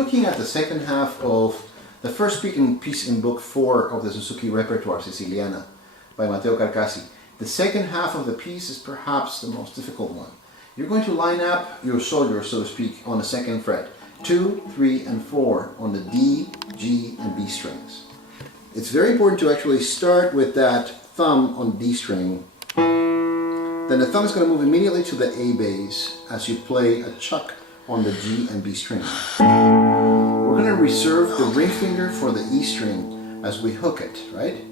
Looking at the second half of the first speaking piece in book 4 of the Suzuki repertoire, Siciliano, by Matteo Carcassi. The second half of the piece is perhaps the most difficult one. You're going to line up your soldiers, so to speak, on the second fret. 2, 3, and 4 on the D, G, and B strings. It's very important to actually start with that thumb on D string. Then the thumb is going to move immediately to the A bass as you play a chuck on the G and B string. We're going to reserve the ring finger for the E string as we hook it, right?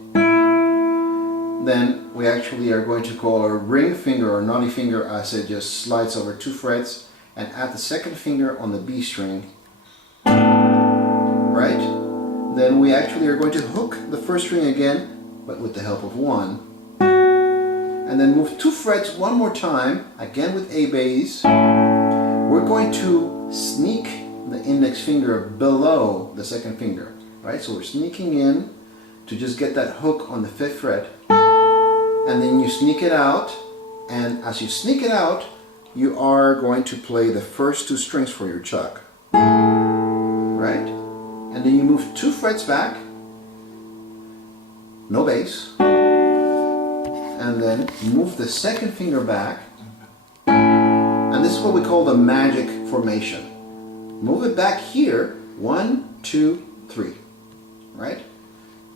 Then we actually are going to call our ring finger or naughty finger as it just slides over 2 frets and add the second finger on the B string, right? Then we actually are going to hook the first string again, but with the help of 1. And then move 2 frets one more time, again with A bass. We're going to sneak the index finger below the second finger, right? So we're sneaking in to just get that hook on the 5th fret. And then you sneak it out, and as you sneak it out, you are going to play the first 2 strings for your chuck, right? And then you move 2 frets back, no bass, and then move the second finger back, and this is what we call the magic formation. Move it back here, 1, 2, 3, right?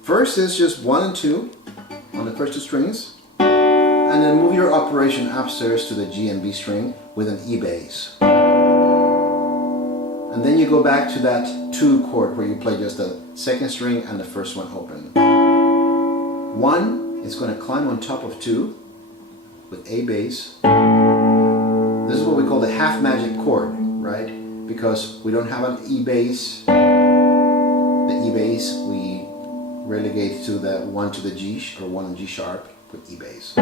First is just 1 and 2 on the first 2 strings, and then move your operation upstairs to the G and B string with an E bass. And then you go back to that 2 chord where you play just the second string and the first one open. 1 is going to climb on top of 2 with A bass. This is what we call the half magic chord, right? Because we don't have an E bass. The E bass we relegate to the 1 to the G or 1 and G sharp with E bass.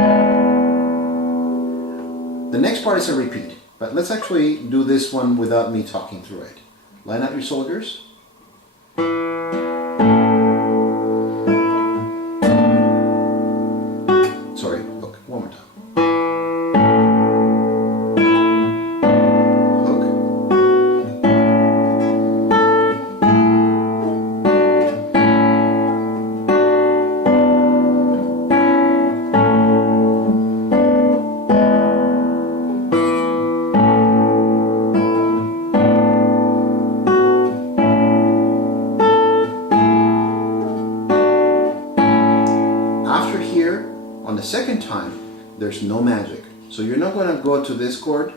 The next part is a repeat, but let's actually do this one without me talking through it. Line up your soldiers. Sorry, hook, one more time. On the second time, there's no magic. So you're not going to go to this chord.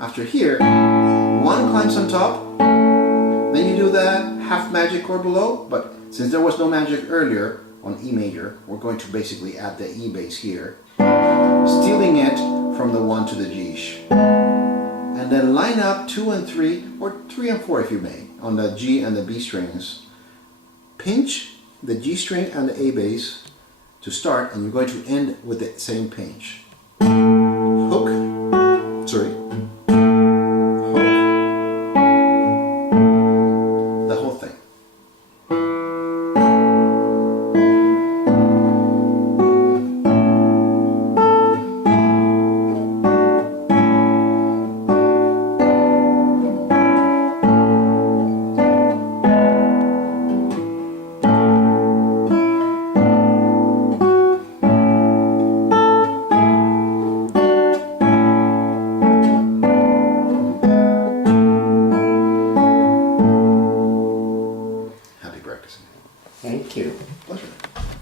After here, 1 climbs on top, then you do the half magic chord below, but since there was no magic earlier on E major, we're going to basically add the E bass here, stealing it from the 1 to the G. And then line up 2 and 3, or 3 and 4 if you may, on the G and the B strings. Pinch the G string and the A bass to start, and you're going to end with the same pinch. Hook, sorry, hook, the whole thing. Thank you. Pleasure.